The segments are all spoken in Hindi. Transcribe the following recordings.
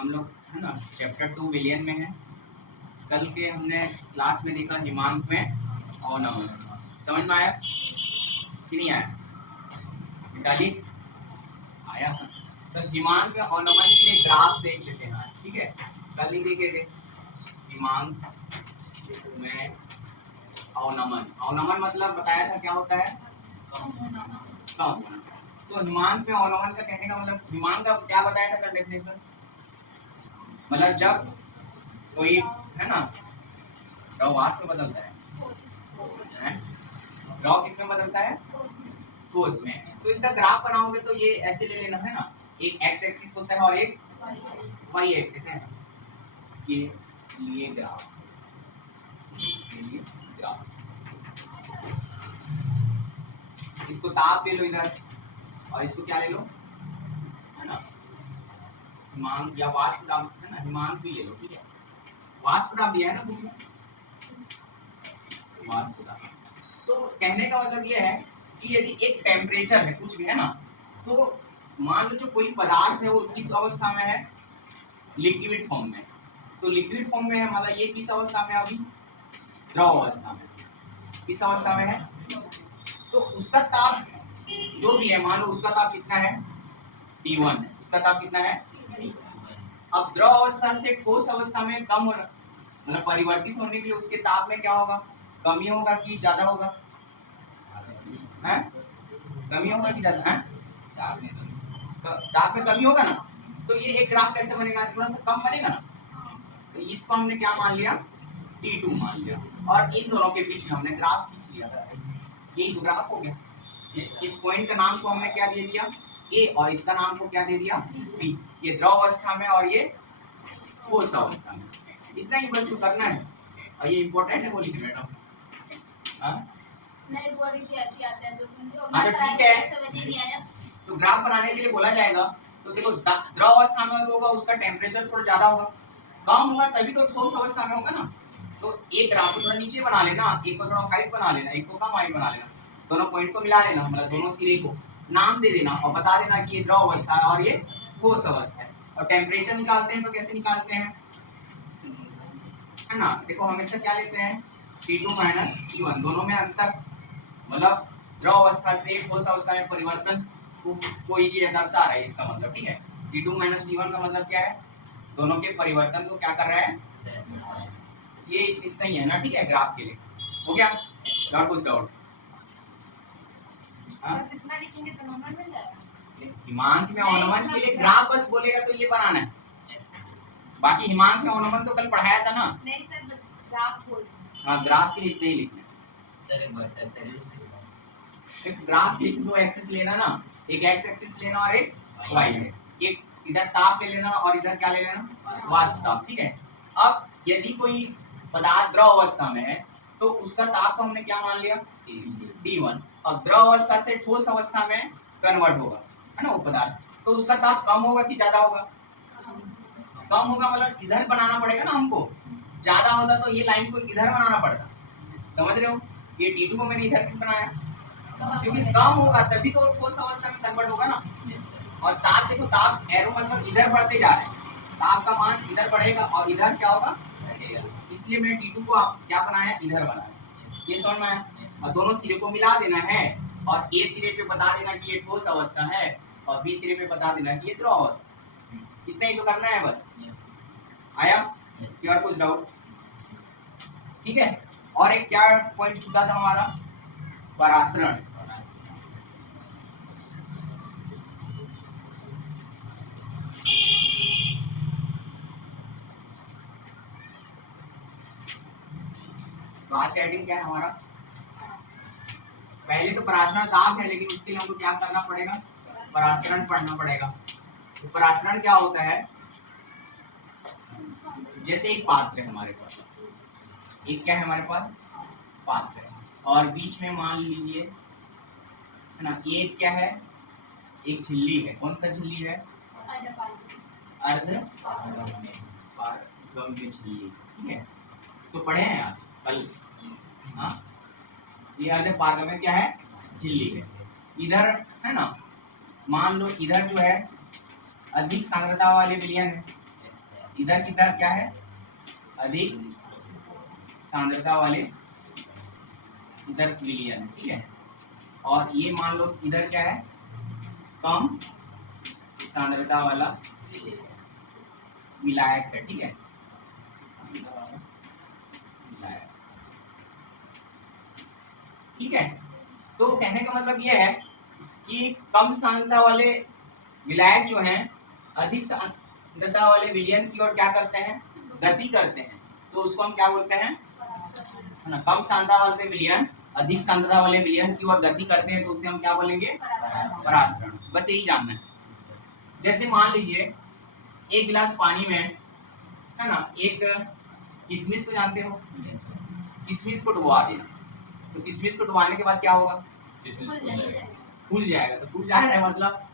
हम लोग है ना चैप्टर 2 विलियन में है। कल के हमने क्लास में देखा हिमांक में और नमन। समझ में आया कि नहीं आया? मिताली आया? तो हिमांक में और नमन के लिए ग्राफ देख लेते हैं आज, ठीक है? कल ही देखे थे हिमांक में अवनमन। अवनमन मतलब बताया था क्या होता है? कम होना। तो हिमांक में अवनमन का कहने का मतलब हिमांक का क्या बताया था कल डेफिनेशन? मतलब जब कोई है ना द्रव्यवास में बदलता है, द्रव किस में बदलता है? ठोस में। तो इसका ग्राफ बनाओगे तो ये ऐसे ले लेना है ना, एक एक्स एक्सिस होता है और एक वाई एक्सिस है। ये लिए ग्राफ, इसको ताप ले लो इधर और इसको क्या ले लो है ना हिमांक या वाष्प दाब है ना, हिमांक भी ले लो, ठीक है? वाष्प दाब दिया है ना बुक में, वाष्प दाब। तो कहने का मतलब ये है कि यदि एक टेम्परेचर है कुछ भी है ना, तो मान लो जो कोई पदार्थ है वो किस अवस्था में है? लिक्विड फॉर्म में। तो लिक्विड फॉर्म में है मतलब ये किस अवस्था में? अभी द्रव अवस्था में। किस अवस्था में है? तो उसका ताप जो भी है मान लो उसका ताप कितना है? T1। उसका ताप कितना है? अब द्रव अवस्था से ठोस अवस्था में कम होना मतलब परिवर्तित होने के लिए उसके ताप में क्या होगा? कमी होगा कि ज्यादा होगा? हैं? कमी होगा कि ज्यादा? हैं? ताप में कमी होगा ना। तो ये एक ग्राफ कैसे बनेगा? थोड़ा सा कम बनेगा ना। तो इसको हमने क्या मान लिया? T2 मान लिया और इन दोनों के बीच में हमने ग्राफ खींच लिया। यही तो ग्राफ हो गया। इस पॉइंट का नाम को हमने क्या दे दिया? A और इसका नाम को क्या दे दिया? B। ये द्रव अवस्था में और ये ठोस अवस्था में। इतना ही बस तो करना है और ये इम्पोर्टेंट है। बोली मैडम नहीं बोली थी ऐसी आते हैं तो ठीक है। समझ ही नहीं आया तो ग्राफ बनाने के लिए बोला जाएगा। तो देखो द्रव अवस्था में होगा उसका टेम्परेचर थोड़ा ज्यादा होगा, कम होगा तभी तो ठोस अवस्था में होगा ना। तो एक ग्राफ को थोड़ा नीचे बना लेना, एक को थोड़ा हाइट बना लेना, एक को कम हाइट बना लेना, दोनों पॉइंट को मिला लेना, मतलब दोनों सिरे को नाम दे देना और बता देना कि ये द्रव अवस्था है और ये ठोस अवस्था है। और टेम्परेचर निकालते हैं तो कैसे निकालते हैं है ना? देखो हमेशा क्या लेते हैं? T2 माइनस T1, दोनों में अंतर मतलब द्रव अवस्था से ठोस अवस्था में परिवर्तन को ये दर्शा रहा है इसका मतलब, ठीक है? T2 माइनस T1 का मतलब क्या है? दोनों के परिवर्तन को क्या कर रहा है? ये इतना ही है ना, ठीक है? ग्राफ के लिए हो गया। और कुछ डाउट? बस इतना लिखेंगे तो नंबर मिल जाएगा। हिमांक में अवनमन के लिए ग्राफ बस बोलेगा तो ये बनाना है। बाकी हिमांक में अवनमन तो कल पढ़ाया था ना। नहीं सर ग्राफ बोल। हाँ ग्राफ के लिए इतना ही लिखना है सर। एक बार सर एक ग्राफ के दो एक्सिस लेना ना, एक एक्स एक्सिस लेना और एक वाई। एक इधर ताप ले लेना और इधर क्या ले लेना? वाष्प ताप, ठीक है? अब यदि कोई पदार्थ द्रव अवस्था में है तो उसका ताप को हमने क्या मान लिया? T1। अब द्रव अवस्था से ठोस अवस्था में कन्वर्ट होगा है ना वो पदार्थ, तो उसका ताप कम होगा कि ज्यादा होगा? कम होगा मतलब इधर बनाना पड़ेगा ना हमको। ज्यादा होता तो ये लाइन को इधर बनाना पड़ता। समझ रहे हो? ये T2 को मैंने इधर क्यों बनाया? क्योंकि कम होगा तभी तो ठोस अवस्था में कन्वर्ट होगा ना। और ताप देखो, ताप एरो मतलब इधर बढ़ते जा रहे हैं, ताप का मान इधर बढ़ेगा और इधर क्या होगा? इसलिए मैंने T2 को आप क्या बनाया? इधर बनाया। ये समझ में आया? और दोनों सिरे को मिला देना है और A सिरे पे बता देना कि ये ठोस अवस्था है और B सिरे पे बता देना कि ये द्रव अवस्था। इतना ही तो करना है बस। आया? और कुछ डाउट? ठीक है। और एक क्या पॉइंट छूटा था हमारा? परासरण। तो आज का हेडिंग क्या है हमारा? पहले तो परासरण दाब है, लेकिन उसके लिए हमको क्या करना पड़ेगा? परासरण पढ़ना पड़ेगा। तो परासरण क्या होता है? जैसे एक पात्र है हमारे पास, एक क्या है हमारे पास? पात्र है, और बीच में मान लीजिए है ना एक क्या है? एक झिल्ली है। कौन सा झिल्ली है? अर्ध पारगम्य झिल्ली, ठीक है? इसको पढ़े हैं आप कल? हाँ, ये अर्ध पारगम्य क्या है? झिल्ली है। इधर है ना, मान लो इधर जो है अधिक सांद्रता वाले विलयन है, इधर की तरफ क्या है, अधिक सांद्रता वाले इधर विलयन, ठीक है। और ये मान लो इधर क्या है, कम सांद्रता वाला विलायक है, ठीक है। ठीक है, तो कहने का मतलब ये है कि कम सांद्रता वाले विलायक जो हैं अधिक सांद्रता वाले विलयन की ओर क्या करते हैं, गति करते हैं, तो उसको हम क्या बोलते हैं, है ना। कम सांद्रता वाले विलयन अधिक सांद्रता वाले विलयन की ओर गति करते हैं, तो उसे हम क्या बोलेंगे, परासरण। बस यही जानना है। जैसे मान लीजिए एक गिलास पानी में, है ना, एक किशमिश तो जानते हो, किशमिश को डुबा देना, तो किशमिश को डुबाने के बाद क्या होगा, फूल जाएगा। तो फूल जा रहा है मतलब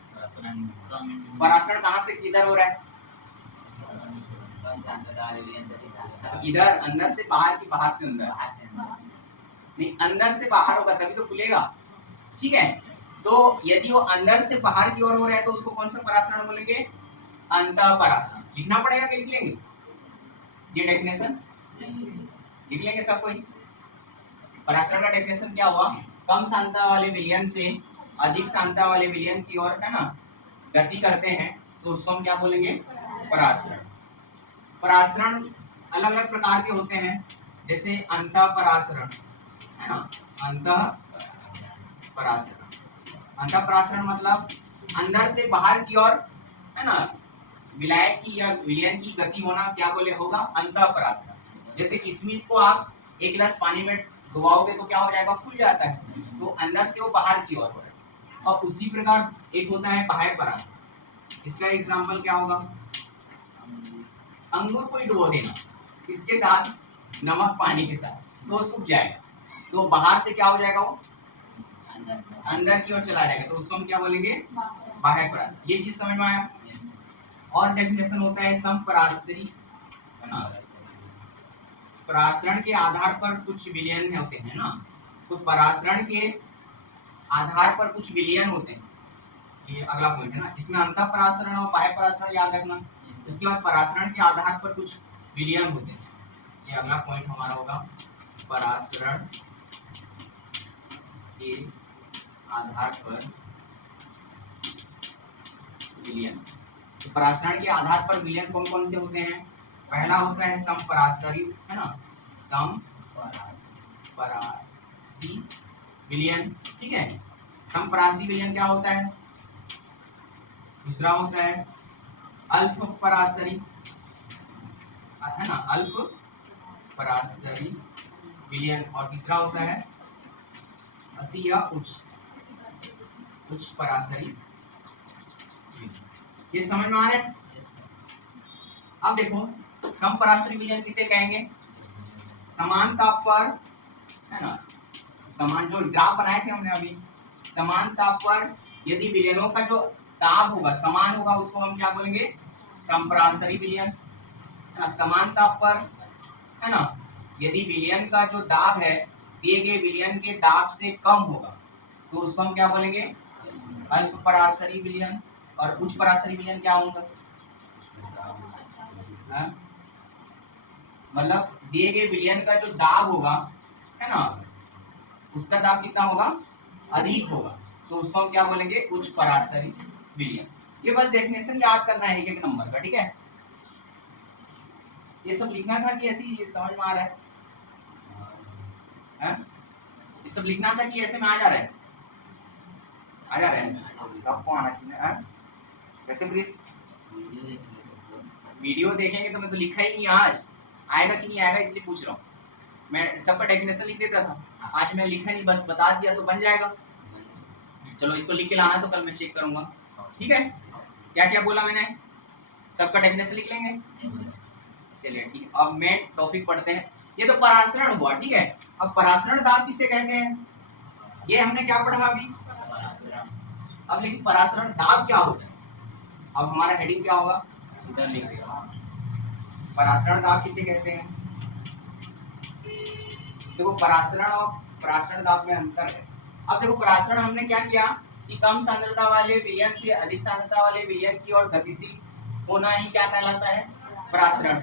परासरण कहाँ से किधर हो रहा है, इधर अंदर से बाहर की बाहर से अंदर, नहीं अंदर से बाहर होगा तभी तो फूलेगा, ठीक है। तो यदि वो अंदर से बाहर की ओर हो रहा है तो उसको कौन सा परासरण बोलेंगे, अंतःपरासरण। लिखना पड़ेगा कि लिख लेंगे, ये डेफिनेशन लिख लेंगे सब कोई। परासरण का डेफिनेशन क्या हुआ, कम सांद्रता वाले विलयन से अधिक सांद्रता वाले विलयन की ओर, है ना, गति करते हैं, तो उसको हम क्या बोलेंगे, परासरण। परासरण अलग अलग प्रकार के होते हैं, जैसे अंतःपरासरण, है ना, अंतःपरासरण। अंतःपरासरण मतलब अंदर से बाहर की ओर, है ना, विलायक की या विलयन की गति होना क्या बोले होगा, अंतःपरासरण। जैसे किशमिश को आप एक गिलास पानी में डुबाओगे तो क्या हो जाएगा, फूल जाता है, तो अंदर से वो बाहर की ओर हो रहा है। और उसी प्रकार एक होता है बाह्य परासरण। इसका एग्जाम्पल क्या होगा, अंगूर को ही डुबो देना, इसके साथ नमक पानी के साथ, तो सूख जाएगा, तो बाहर से क्या हो जाएगा, वो अंदर की ओर चला जाएगा, तो उसको हम क्या बोलेंगे, बाह्य परासरण। ये चीज समझ में आया। और डेफिनेशन होता है समपरासरी, है ना, परासरण के आधार पर कुछ विलयन होते हैं ना, तो परासरण के आधार पर कुछ विलयन होते हैं, ये अगला पॉइंट है ना। इसमें अंतःपरासरण और बाह्य परासरण याद रखना। उसके बाद परासरण के आधार पर कुछ विलयन होते हैं, ये अगला पॉइंट हमारा होगा, परासरण के आधार पर विलयन। तो परासरण के आधार पर विलयन कौन कौन से होते हैं, पहला होता है समपरासरी, है ना, समपरासी विलयन, ठीक है। समपरासी विलयन क्या होता है, दूसरा होता है अल्प परासरी, है ना, अल्प परासरी विलयन, और तीसरा होता है अति या उच्च परासरी। ये समझ में आ रहा है। अब देखो समपरासरी विलयन किसे कहेंगे, समान ताप पर, है ना, समान जो ग्राफ बनाए थे हमने अभी, समान ताप पर यदि विलयनों का जो ताप होगा समान होगा, उसको हम क्या बोलेंगे, समपरासरी विलयन, है ना। समान ताप पर, है ना, यदि विलयन का जो दाब है दिए गए विलयन के दाब से कम होगा, तो उसको हम क्या बोलेंगे, अल्प परासरी विलयन। और उच्च परासरी विलयन क्या होगा, मतलब दिए गए विलयन का जो दाब होगा, है ना, उसका दाब कितना होगा, अधिक होगा, तो उसको हम क्या बोलेंगे, उच्च परासरी विलयन। ये बस डेफिनेशन याद करना है एक एक नंबर का, ठीक है। ये सब लिखना था कि ऐसे ही समझ में आ रहा है, ये सब लिखना था कि ऐसे में आ जा रहा है, आ जा रहा है, सबको आना चाहिए। कैसे प्लीज, वीडियो देखेंगे तो मैं तो लिखा ही नहीं, आज आएगा कि नहीं आएगा इसलिए पूछ रहा हूँ। मैं सबका डेफिनेशन लिख देता था, आज मैं लिखा नहीं, बस बता दिया तो बन जाएगा। चलो इसको लिख के लाना, तो कल मैं चेक करूंगा, ठीक है। क्या क्या बोला मैंने, सबका डेफिनेशन लिख लेंगे, चलिए ठीक है। अब मेन टॉपिक पढ़ते हैं। ये तो परासरण हुआ, ठीक है। अब परासरण दाब किसे कहते हैं, ये हमने क्या पढ़ा अभी। अब लेकिन परासरण दाब क्या होता है, अब हमारा हेडिंग क्या होगा, इधर लिख देगा, परासरण दाब किसे कहते हैं। देखो परासरण और परासरण दाब में अंतर है। अब देखो परासरण हमने क्या किया कि कम सांद्रता वाले विलयन से अधिक सांद्रता वाले विलयन की ओर गतिशील होना ही क्या कहलाता है, परासरण।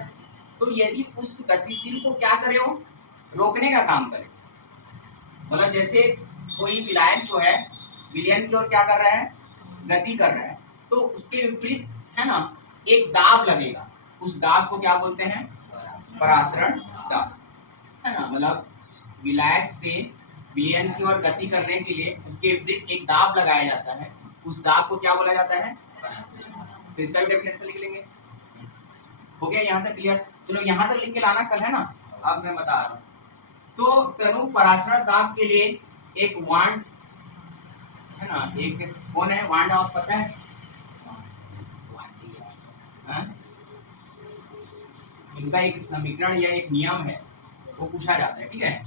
तो यदि उस गतिशील को क्या करे हो, रोकने का काम करे, मतलब जैसे कोई विलायक जो है विलयन की ओर क्या कर रहा है, गति कर रहा है, तो उसके विपरीत है ना एक दाब लगेगा, उस दाब को क्या बोलते हैं, परासरण दाब, है ना। मतलब विलायक से विलयन की ओर गति करने के लिए उसके विपरीत एक दाब लगाया जाता है, उस दाब को क्या बोला जाता है, तो इसका भी डेफिनेशन लिख लेंगे। हो गया यहाँ तक क्लियर? चलो यहाँ तक लिख के लाना कल, है ना। अब मैं बता रहा हूँ, तो तनु परासरण दाब के लिए एक वांड है ना, एक कौन है वांड, आप पता है, इनका एक समीकरण या एक नियम है वो पूछा जाता है, ठीक है।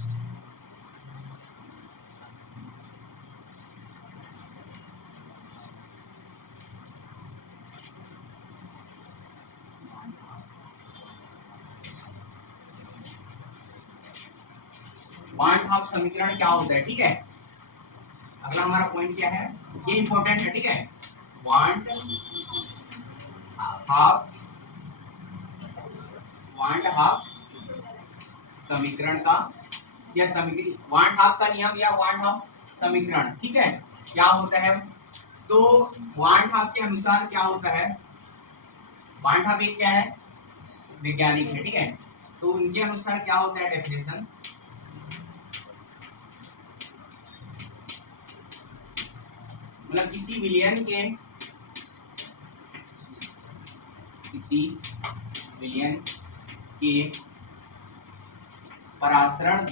वांड हाफ समीकरण क्या होता है, ठीक है। अगला हमारा पॉइंट क्या है, ये इंपॉर्टेंट है, ठीक है। वांड हाफ समीकरण का या समीकरण, वांड हाफ का नियम या वांड हाफ समीकरण, ठीक है, क्या होता है। तो वांड हाफ के अनुसार क्या होता है, वांड हाफ एक क्या है, वैज्ञानिक है, ठीक है। तो उनके अनुसार क्या होता है डेफिनेशन, मतलब किसी विलयन के परासरण,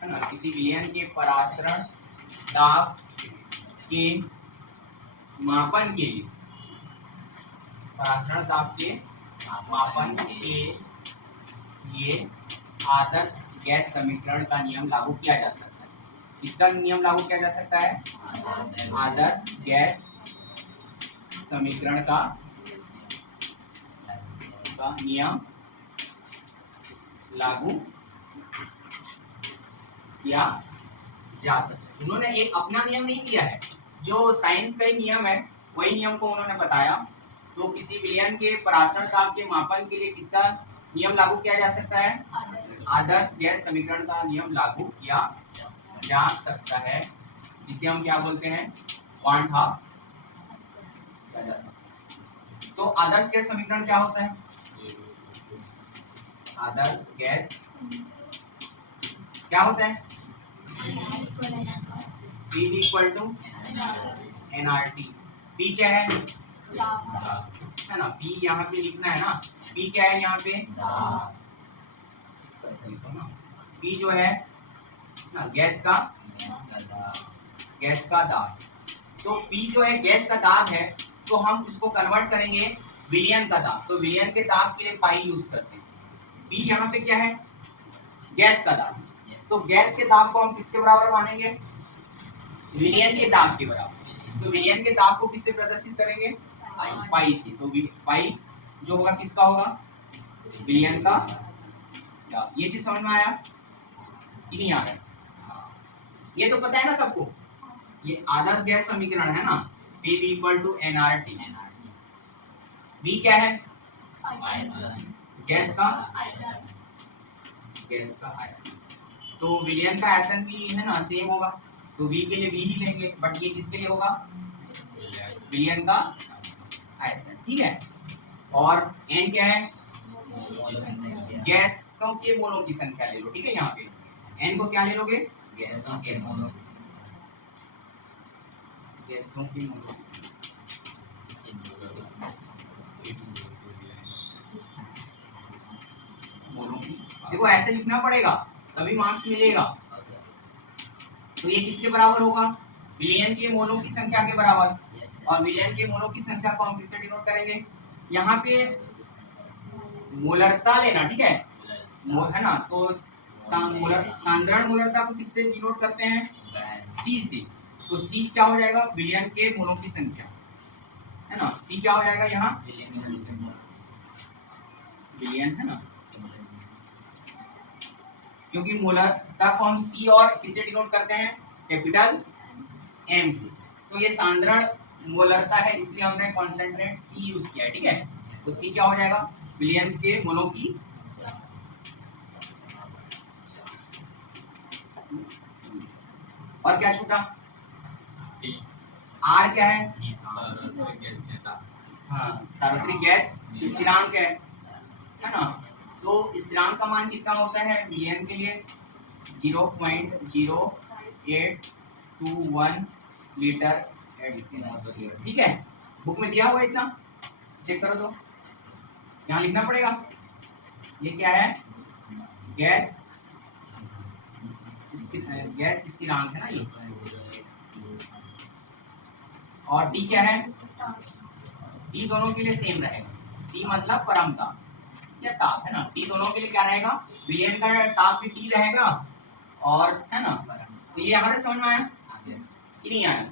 है ना, किसी विलयन के परासरण दाब के मापन के लिए, परासरण दाब के मापन के लिए आदर्श गैस समीकरण का नियम लागू किया जा सकता है। इसका नियम लागू किया जा सकता है, आदर्श गैस समीकरण का नियम लागू किया जा सकता है। उन्होंने एक अपना नियम नहीं दिया है, जो साइंस का ही नियम है वही नियम को उन्होंने बताया। तो किसी विलयन के परासरण दाब के मापन के लिए किसका नियम लागू किया जा सकता है, आदर्श गैस समीकरण का नियम लागू किया जा सकता है, जिसे हम क्या बोलते हैं, वांड हाफ किया जा सकता है। तो आदर्श गैस समीकरण क्या होता है, आदर्श गैस क्या होता है, P equal to nRT। P क्या है ना, P यहाँ पे लिखना है ना, P क्या है यहाँ पे, इसको ऐसे लिखो ना, P जो है ना गैस का दाब। तो P जो है गैस का दाब है, तो हम उसको कन्वर्ट करेंगे विलयन का दाब, तो विलयन के दाब के लिए पाई यूज करते हैं। P यहाँ पे क्या है, गैस का दाब, तो गैस के दाब को हम किसके बराबर मानेंगे, विलयन के दाब के बराबर। तो विलयन के दाब को किससे प्रदर्शित करेंगे, पाई से। तो पाई जो होगा किसका होगा, विलयन का। ये चीज समझ में आया कि नहीं आ रहा, ये तो पता है ना सबको, ये आदर्श गैस समीकरण है ना, P equal to nRT। V क्या है, गैस का आयतन, तो विलयन का आयतन भी है ना सेम होगा, तो V के लिए V ही लेंगे, बट ये किसके लिए होगा, विलयन का आयतन, ठीक है। और N क्या है, गैसों के मोलों की संख्या ले लो, ठीक है। यहाँ पे N को क्या ले लोगे, गैसों के मोलों की संख्या। देखो ऐसे लिखना पड़ेगा तभी मार्क्स मिलेगा। तो ये किसके बराबर होगा, विलयन के मोलों की संख्या के बराबर, और विलयन के मोलों की संख्या को हम किससे डिनोट करेंगे, यहाँ पे मोलरता लेना, ठीक है, है ना। तो सांद्रण मोलरता को किससे डिनोट करते हैं, C से। तो C क्या हो जाएगा, विलयन के मोलों की संख्या, है ना। C क्या हो जाएगा यहाँ, विलयन, है ना, क्योंकि मोलरता को हम C और किससे डिनोट करते हैं, कैपिटल M से। तो ये सांद्रण मोलरता है, इसलिए हमने कॉन्सेंट्रेट C यूज किया है, ठीक है। तो C क्या हो जाएगा, विलयन के मोलों की और क्या छूटा? आर क्या है? हाँ, सार्वत्रिक गैस स्थिरांक है ना? तो स्थिरांक का मान कितना होता है विलयन के लिए? 0.0821 लीटर। ठीक है, बुक में दिया हुआ इतना, चेक करो तो यहाँ लिखना पड़ेगा। ये क्या है? गैस स्थिरांक है ना ये। और टी क्या है? टी दोनों के लिए सेम रहेगा। टी मतलब परम ताप या ताप है ना। टी दोनों के लिए क्या रहेगा? विलयन का ताप भी टी रहेगा और है ना। तो ये यहाँ से समझ में आया कि नहीं आया?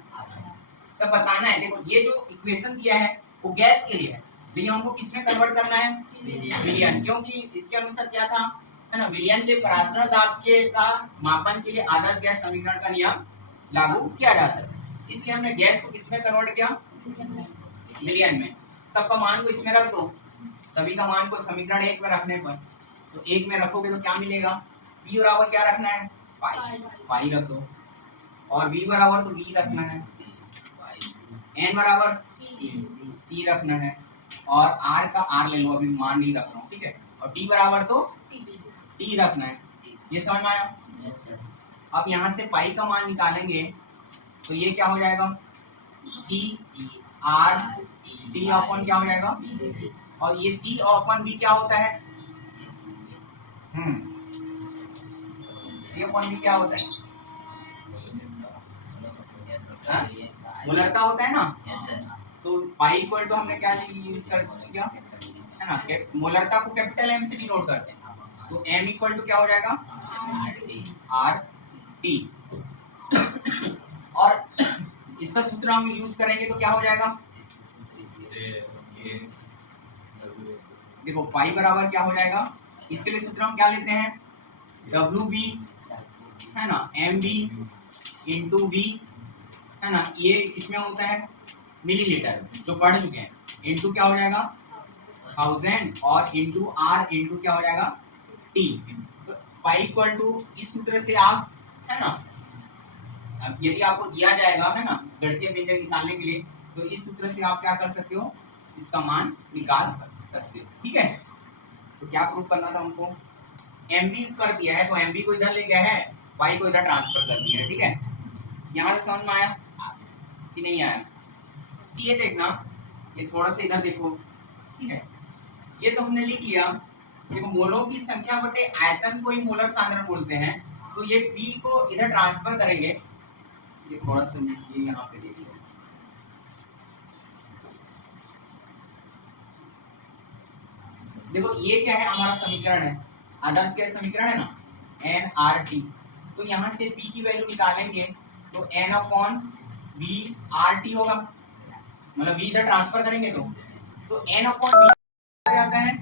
सब बताना है। देखो ये जो इक्वेशन दिया है वो गैस के लिए है, लेकिन हमको किसमें कन्वर्ट करना है? विलयन। क्योंकि इसके अनुसार क्या था है ना, विलयन के परासरण दाब के का मापन के लिए आदर्श गैस समीकरण का नियम लागू किया जा सकता है। इसलिए हमने गैस को किसमें कन्वर्ट किया? विलयन में। सबका मान को इसमें रख दो, सभी का मान को समीकरण 1 में रखने पर, तो 1 में रखोगे तो क्या मिलेगा? v बराबर क्या रखना है? पाई रख दो, और v बराबर तो v रखना है, n बराबर c रखना है, और r का r ले लो, अभी मान नहीं रख रहा हूँ, ठीक है। और t बराबर तो t रखना है। ये समझ में आया? अब यहाँ से पाई का मान निकालेंगे तो ये क्या हो जाएगा? c r t अपन क्या हो जाएगा? और ये c अपन b क्या होता है? c अपन b क्या होता है? मोलरता होता है ना। तो पाई इक्वल टू हमने क्या यूज कर दिया है ना, मोलरता को कैपिटल M से डिनोट करते हैं। तो m इक्वल टू क्या हो जाएगा? r t। और इसका सूत्र हम यूज करेंगे तो क्या हो जाएगा? देखो पाई बराबर क्या हो जाएगा? इसके लिए सूत्र हम क्या लेते हैं? WB है ना, MB इंटू B है ना, ये इसमें होता है मिलीलीटर, जो पढ़ चुके हैं। इंटू क्या हो जाएगा? 1000, और इंटू R इंटू क्या हो जाएगा? T। तो पाई इक्वल टू इस सूत्र से आप है ना, अब यदि आपको दिया जाएगा है ना गणितीय व्यंजक निकालने के लिए, तो इस सूत्र से आप क्या कर सकते हो? इसका मान निकाल सकते हो, ठीक है। तो क्या प्रूव करना था हमको? MB कर दिया है तो MB को इधर ले गया है, Y को इधर ट्रांसफर कर दिया है, ठीक है। यहाँ से समझ में आया कि नहीं आया? ये देखना, ये थोड़ा सा इधर देखो, ठीक है। ये तो हमने लिख लिया। देखो मोलों की संख्या बटे आयतन को ही मोलर सांद्रण बोलते हैं। तो ये P को इधर ट्रांसफर करेंगे, ये थोड़ा सा ये यहाँ पे देख लो। देखो ये क्या है? हमारा समीकरण है, आदर्श गैस समीकरण है ना, nRT। तो यहाँ से P की वैल्यू निकालेंगे तो n/v/RT होगा, मतलब v इधर ट्रांसफर करेंगे तो n/v बोला जाता है,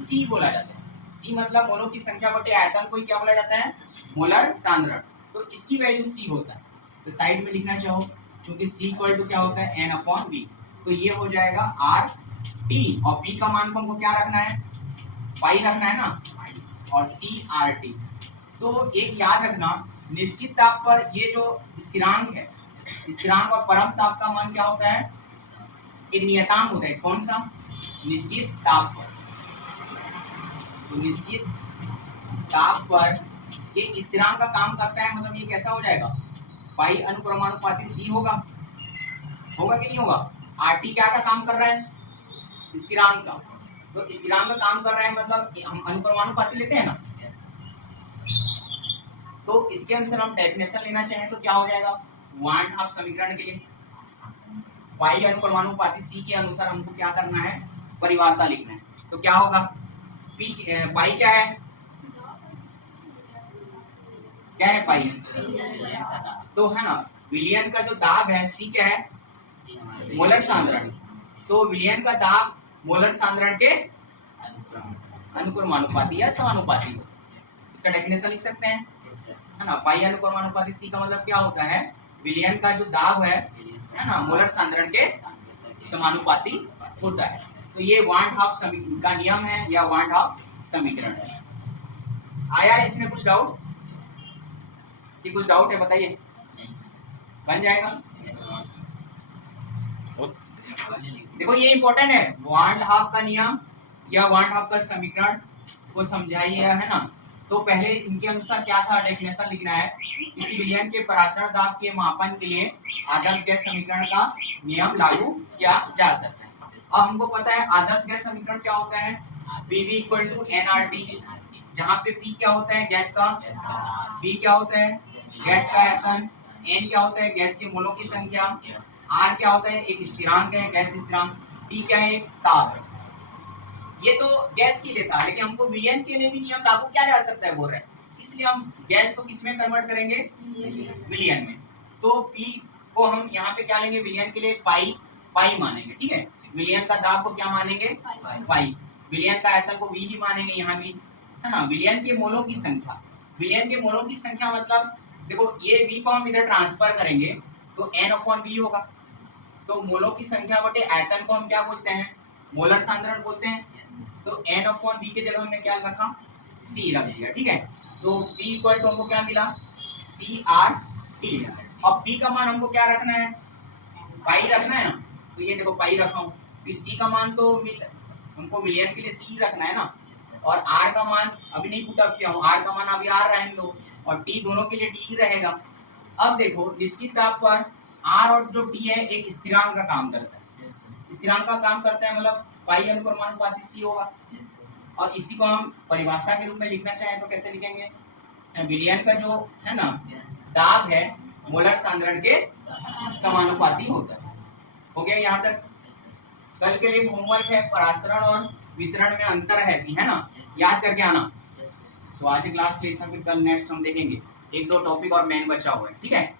C बोला जाता है। C मतलब मोलों की संख्या बटे आयतन को ही क्या बोला जाता है? मोलर सांद्रण। तो इसकी वैल्यू C होता है, तो साइड में लिखना चाहो, क्योंकि C इक्वल टू क्या होता है? n/v। तो ये हो जाएगा RT, और P का मान को हमको क्या रखना है? पाई रखना है ना, और CRT। तो एक याद रखना, निश्चित ताप पर ये जो स्थिरांक है, स्थिरांक और परम ताप का मान क्या होता है? एक नियतांक होता है। कौन सा? निश्चित ताप पर। तो निश्चित ताप पर ये स्थिरांक का काम करता है, मतलब ये कैसा हो जाएगा? पाई अनुक्रमानुपाती C होगा कि नहीं होगा? RT क्या का काम कर रहा है? स्थिरांक का। तो स्थिरांक का काम कर रहा है मतलब हम अनुक्रमानुपाती लेते हैं ना। तो इसके अनुसार हम डेफिनेशन लेना चाहें तो क्या हो जाएगा? 1/2 समीकरण के लिए पाई अनुक्रमानुपाती C के अनुसार हमको क्या करना है? परिभाषा लिखना है। तो क्या होगा? पाई क्या है? क्या है पाई? तो है ना, विलयन का जो दाब है C क्या है? मोलर सांद्रण। तो विलयन का दाब मोलर सांद्रण के अनुक्रमानुपाती या समानुपाती हो। इसका डेफिनेशन लिख सकते हैं, है ना। पाई अनुक्रमानुपाती C का मतलब क्या होता है? विलयन का जो दाब है ना, मोलर सांद्रण के समानुपाती होता है। तो ये वांट हाफ का नियम है या वांट हाफ समीकरण है। आया इसमें कुछ डाउट कि कुछ डाउट है बताइए, बन जाएगा। देखो ये इंपॉर्टेंट है, वांट हाफ का नियम या वांट हाफ का समीकरण को समझाइए, है ना। तो पहले इनके अनुसार क्या था, डेफिनेशन लिखना है। किसी विलयन के परासरण दाब के मापन के लिए आदर्श गैस समीकरण का नियम लागू किया जा सकता है। अब हमको पता है आदर्श गैस समीकरण क्या होता है, PV = nRT, जहाँ पे P क्या होता है गैस का, B क्या होता है गैस का आयतन, N क्या होता है गैस के मोलों की संख्या, R क्या होता है एक स्थिरांक है गैस स्थिरांक, T क्या है ताप है। ये तो गैस के लिए था, लेकिन हमको विलयन के लिए भी नियम लागू किया जा सकता है बोल रहे हैं, इसलिए हम गैस को किसमें कन्वर्ट करेंगे, विलयन में। तो P को हम यहाँ पे क्या लेंगे, विलयन के लिए पाई मानेंगे, ठीक है। विलयन का दाब को क्या मानेंगे, पाई। विलयन का आयतन को V ही मानेंगे यहाँ भी, है ना। विलयन के मोलों की संख्या, विलयन के मोलों की संख्या मतलब देखो ये V को हम इधर ट्रांसफर करेंगे तो N/V होगा, तो मोलों की संख्या बटे आयतन को हम क्या बोलते हैं, मोलर सांद्रण बोलते हैं। तो N/V की जगह हमने क्या रखा, C रख दिया, ठीक है। तो P = हमको क्या मिला, CRT। अब P का मान हमको क्या रखना है, पाई रखना है ना, तो ये देखो पाई रखा हूँ। फिर C का मान तो हमको विलयन के लिए C रखना है ना, और R का मान अभी नहीं पुट अप किया हूँ, R का मान अभी R रहने दो, और T दोनों के लिए T रहेगा। अब देखो निश्चित ताप पर R और जो T है एक स्थिरांक का काम करता है, स्थिरांक का काम करता है मतलब पाई अनुपाती C होगा। और इसी को हम परिभाषा के रूप में लिखना चाहें तो कैसे लिखेंगे, विलयन का जो है ना दाब है मोलर सांद्रण के समानुपाती होता है। हो गया यहाँ तक। कल के लिए होमवर्क है, परासरण और विसरण में अंतर रहती है ना, याद करके आना। तो आज क्लास के लिए इतना, फिर कल नेक्स्ट हम देखेंगे 1-2 टॉपिक और मेन बचा हुआ है, ठीक है।